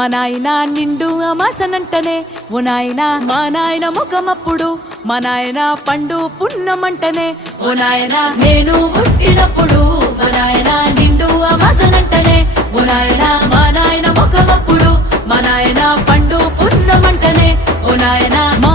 మా నాయన నిండు అమాసనంటనే ఓ నాయన మా నాయన ముఖమప్పుడు మా నాయన పండు పున్నమంటనే ఓ నాయన నేను పుట్టినప్పుడు మా నాయన నిండు అమాసనంటనే ఓ నాయన మా నాయన ముఖమప్పుడు మా నాయన పండు పున్నమంటనే ఓ నాయన మా